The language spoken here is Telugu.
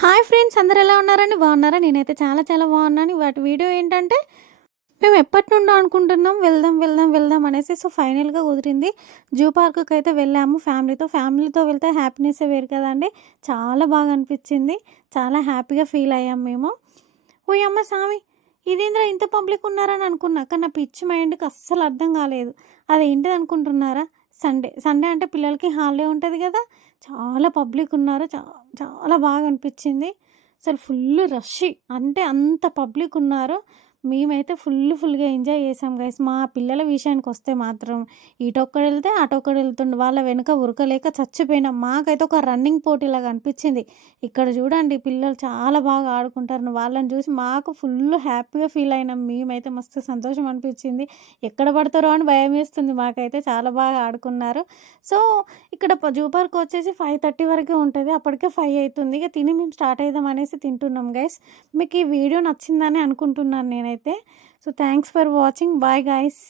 హాయ్ ఫ్రెండ్స్, అందరూ ఎలా ఉన్నారండి? బాగున్నారా? నేనైతే చాలా చాలా బాగున్నాను. వాటి వీడియో ఏంటంటే మేము ఎప్పటి నుండో అనుకుంటున్నాం వెళ్దాం వెళ్దాం వెళ్దాం అనేసి. సో ఫైనల్గా కుదిరింది. జూ పార్క్కి అయితే వెళ్ళాము ఫ్యామిలీతో. ఫ్యామిలీతో వెళ్తే హ్యాపీనెస్ వేరు కదండి. చాలా బాగా అనిపించింది. చాలా హ్యాపీగా ఫీల్ అయ్యాం మేము. ఓయమ్మ సామి, ఇదేంద్రా ఇంత పబ్లిక్ ఉన్నారని అనుకున్నా. కానీ నా పిచ్చి మైండ్కి అస్సలు అర్థం కాలేదు. అదేంటిది అనుకుంటున్నారా? సండే సండే అంటే పిల్లలకి హాలిడే ఉంటుంది కదా. చాలా పబ్లిక్ ఉన్నారు. చాలా బాగా అనిపించింది. అసలు ఫుల్ రష్, అంటే అంత పబ్లిక్ ఉన్నారు. మేమైతే ఫుల్గా ఎంజాయ్ చేసాం గైస్. మా పిల్లల విషయానికి వస్తే మాత్రం ఇటొక్కడు వెళ్తే అటొక్కడు వెళ్తుండే. వాళ్ళ వెనుక ఉరకలేక చచ్చిపోయినాం. మాకైతే ఒక రన్నింగ్ పోటీలాగా అనిపించింది. ఇక్కడ చూడండి, పిల్లలు చాలా బాగా ఆడుకుంటారు. వాళ్ళని చూసి మాకు ఫుల్ హ్యాపీగా ఫీల్ అయినాం. మేమైతే మస్తు సంతోషం అనిపించింది. ఎక్కడ పడతారో అని భయం వేస్తుంది మాకైతే. చాలా బాగా ఆడుకున్నారు. సో ఇక్కడ జూ పార్క్ వచ్చేసి 5:30 వరకే ఉంటుంది. అప్పటికే 5 అవుతుంది. ఇక తిని మేము స్టార్ట్ అవుదాం అనేసి తింటున్నాం గైస్. మీకు ఈ వీడియో నచ్చిందని అనుకుంటున్నాను నేనైతే. So thanks for watching. Bye guys.